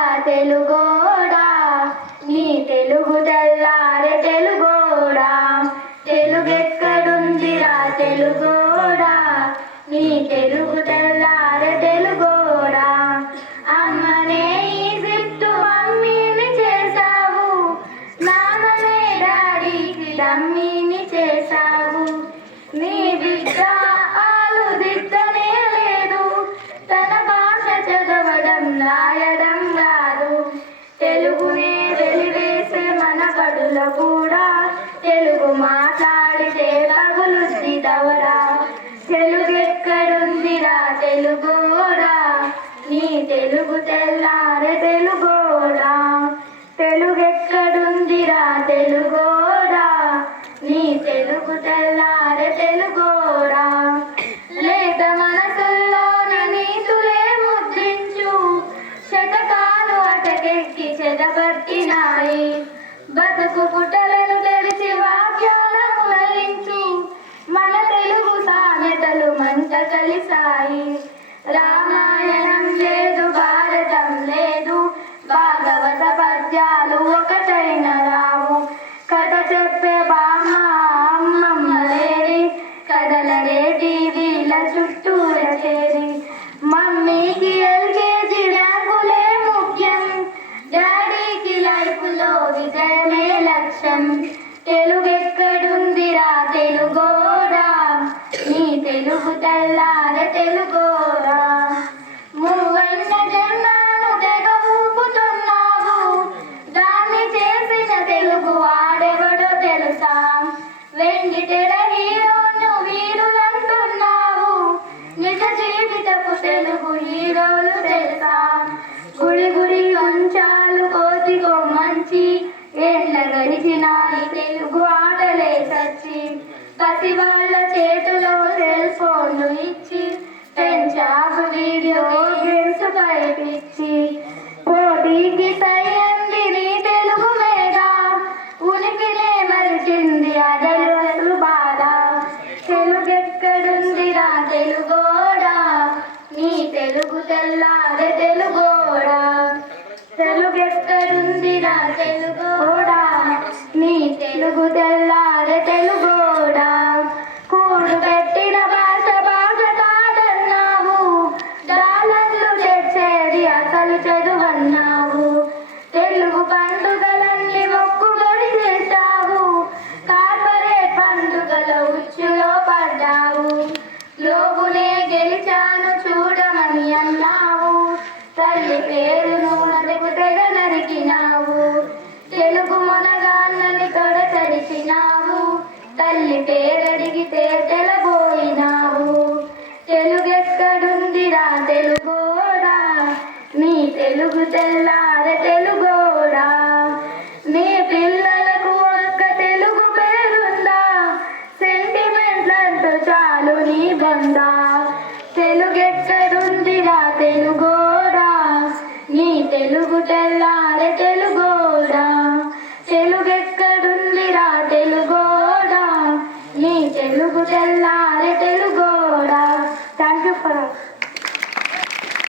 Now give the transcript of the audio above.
తెలుగెక్కడుందిరా తెలుగోడా, నీ తెలుగు తెల్లారే తెలుగోడా. తెలుగెక్కడుందిరా తెలుగోడా, నీ తెలుగు తెల్లారే తెలుగోడా. అమ్మనే ఈజిప్టు మమ్మీని చేశావు, నాన్ననే డాడీకి డమ్మీని చేశావు. నీ బిడ్డ ఆలుదిద్దనే లేదు, తన భాష చదవడం రాయడం రాదు. తెలుగునే వెలివేసే మన బడుల కూడా తెలుగు మాట్లాడితే పగులుద్ది దవడా. తెలుగెక్కడుందిరా తెలుగోడా, నీ తెలుగు తెల్లారే తెలుగోడా. తెలుగెక్కడుందిరా తెలుగోడా, నీ తెలుగు తెల్లారే తెలుగోడా. లేత మనసుల్లోని నీతులే ముద్రించు, శతకాలు అటకెక్కి చెదపట్టినాయి. బతుకు పుటలను తెరిచి వాక్యాలను వరించు, మన తెలుగు సామెతలు మంట కలిసాయి. రామాయణం లేదు, భారతం లేదు, భాగవత పద్యాలు ఒకటైన రావు. కథ చెప్పే బామ్మ అమ్మమ్మ లేని, కథలనే టీవీల చుట్టూర చేరి. మమ్మీకి ఎల్కేజీ ర్యాంకులే ముఖ్యం, డాడీకి లైఫ్లో విజయమే లక్ష్యం. తెలుగెక్కడుందిరా తెలుగోడా, నీ తెలుగు తెల్లారే తెలుగోడా. మూవైన జెండాను తెగ ఊపుతున్నావు, దాన్ని చేసిన తెలుగు వాడెవడో తెలుసా. వెండి తెర హీరోను వీరులంటున్నావు, నిజ జీవితపు తెలుగు హీరోలు తెలుసా. గుడి గుడి కొంచాలు కోతికో మంచి, ఏళ్ళ గడిచినా ఈ తెలుగు ఆటలే సచ్చి. పసివాళ్ళ చేతిలో సెల్ ఫోన్లు ఇచ్చి పెంచావు వీడియో గేమ్స్ పైపిచ్చి. పోటీకి సయ్యంది నీ తెలుగు మీద, ఉనికినే మరిచింది అదలు బాధ. తెలుగెక్కడుందిరా తెలుగోడా, నీ తెలుగు తెల్లారే తెలుగోడా. తెలుగెక్కడుందిరా తెలుగోడా, నీ తెలుగు తెల్లారే తెలుగోడా. కూడు పెట్టిన భాష భాష కాదన్నావు, డాలర్లు తెచ్చేది అసలు చదువన్నావు. తెలుగు పండుగలన్నీ మొక్కుబడి చేశావు, కార్పొరేట్ పండుగల ఉచ్చులో పడ్డావు. లోగులే గెలిచాను చూడమని అన్నావు, తల్లి పేరును నలుగు తెగ నరికినావు. తెలుగు మనగాన్నని తొడ తడిచినావు, తల్లి పేరడిగితే తెలబోయినావు. తెలుగెక్కడుందిరా తెలుగోడా, నీ తెలుగు తెల్లారే తెలుగు